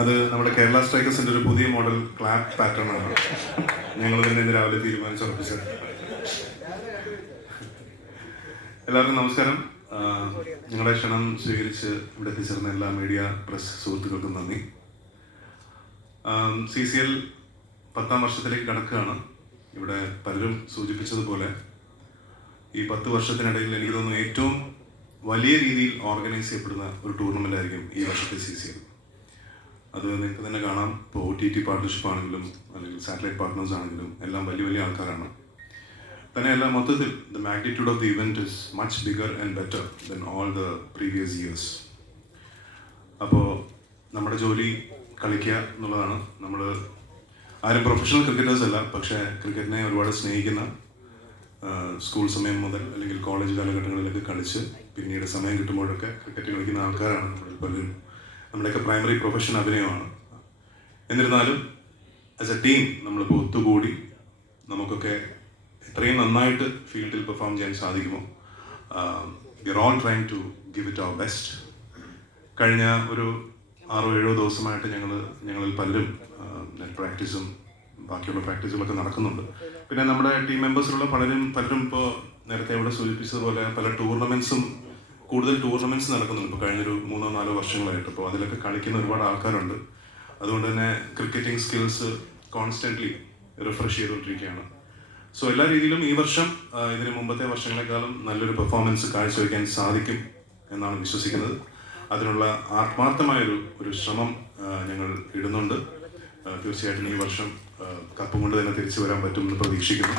അത് നമ്മുടെ കേരള സ്ട്രൈക്കേഴ്സിന്റെ ഒരു പുതിയ മോഡൽ ക്ലാപ്പ് പാറ്റേൺ ആണ്. ഞങ്ങൾ തന്നെ ഇന്ന് രാവിലെ തീരുമാനിച്ചുറപ്പിച്ചത് എല്ലാവർക്കും നമസ്കാരം. നിങ്ങളുടെ ക്ഷണം സ്വീകരിച്ച് ഇവിടെ എത്തിച്ചേർന്ന എല്ലാ മീഡിയ പ്രസ് സുഹൃത്തുക്കൾക്കും നന്ദി. സി സി എൽ പത്താം വർഷത്തിലേക്ക് കടക്കുകയാണ്. ഇവിടെ പലരും സൂചിപ്പിച്ചതുപോലെ ഈ പത്ത് വർഷത്തിനിടയിൽ എനിക്ക് തോന്നുന്നു ഏറ്റവും വലിയ രീതിയിൽ ഓർഗനൈസ് ചെയ്യപ്പെടുന്ന ഒരു ടൂർണമെന്റ് ആയിരിക്കും ഈ വർഷത്തെ സി സി എൽ. അത് നിങ്ങൾക്ക് തന്നെ കാണാം. ഇപ്പോൾ ഒ ടി ടി പാർട്ണർഷിപ്പ് ആണെങ്കിലും അല്ലെങ്കിൽ സാറ്റലൈറ്റ് പാർട്ട്നേഴ്സ് ആണെങ്കിലും എല്ലാം വലിയ വലിയ ആൾക്കാരാണ്. തന്നെയല്ല മൊത്തത്തിൽ the magnitude of the event is much bigger and better than all the previous years അപ്പോൾ നമ്മുടെ ജോലി കളിക്കുക എന്നുള്ളതാണ്. നമ്മൾ ആരും പ്രൊഫഷണൽ ക്രിക്കറ്റേഴ്സ് അല്ല പക്ഷേ ക്രിക്കറ്റിനെ ഒരുപാട് സ്നേഹിക്കുന്ന സ്കൂൾ സമയം മുതൽ അല്ലെങ്കിൽ കോളേജ് കാലഘട്ടങ്ങളിലൊക്കെ കളിച്ച് പിന്നീട് സമയം കിട്ടുമ്പോഴൊക്കെ ക്രിക്കറ്റ് കളിക്കുന്ന ആൾക്കാരാണ് നമ്മൾ പലരും. നമ്മുടെയൊക്കെ പ്രൈമറി പ്രൊഫഷൻ അഭിനയമാണ്. എന്നിരുന്നാലും ആസ് എ ടീം നമ്മളിപ്പോൾ ഒത്തുകൂടി നമുക്കൊക്കെ എത്രയും നന്നായിട്ട് ഫീൽഡിൽ പെർഫോം ചെയ്യാൻ സാധിക്കുമോ? We are all trying to give it our best കഴിഞ്ഞ ഒരു ആറോ ഏഴോ ദിവസമായിട്ട് ഞങ്ങൾ ഞങ്ങളിൽ പലരും നെറ്റ് പ്രാക്ടീസും ബാക്കിയുള്ള പ്രാക്ടീസുകളൊക്കെ നടക്കുന്നുണ്ട്. പിന്നെ നമ്മുടെ ടീം മെമ്പേഴ്സിലുള്ള പലരും പലരും ഇപ്പോൾ നേരത്തെ ഇവിടെ സൂചിപ്പിച്ചതുപോലെ പല ടൂർണമെന്റ്സും കൂടുതൽ ടൂർണമെന്റ്സ് നടക്കുന്നുണ്ട്. ഇപ്പോൾ കഴിഞ്ഞൊരു മൂന്നോ നാലോ വർഷങ്ങളായിട്ട്. അപ്പോൾ അതിലൊക്കെ കളിക്കുന്ന ഒരുപാട് ആൾക്കാരുണ്ട്. അതുകൊണ്ട് തന്നെ ക്രിക്കറ്റിംഗ് സ്കിൽസ് കോൺസ്റ്റന്റ്ലി റിഫ്രഷ് ചെയ്തുകൊണ്ടിരിക്കുകയാണ് സോ എല്ലാ രീതിയിലും ഈ വർഷം ഇതിന് മുമ്പത്തെ വർഷങ്ങളെക്കാളും നല്ലൊരു പെർഫോമൻസ് കാഴ്ചവെക്കാൻ സാധിക്കും എന്നാണ് വിശ്വസിക്കുന്നത്. അതിനുള്ള ആത്മാർത്ഥമായൊരു ഒരു ശ്രമം ഞങ്ങൾ ഇടുന്നുണ്ട്. തീർച്ചയായിട്ടും ഈ വർഷം കപ്പും കൊണ്ട് തന്നെ തിരിച്ചു വരാൻ പറ്റുമെന്ന് പ്രതീക്ഷിക്കുന്നു.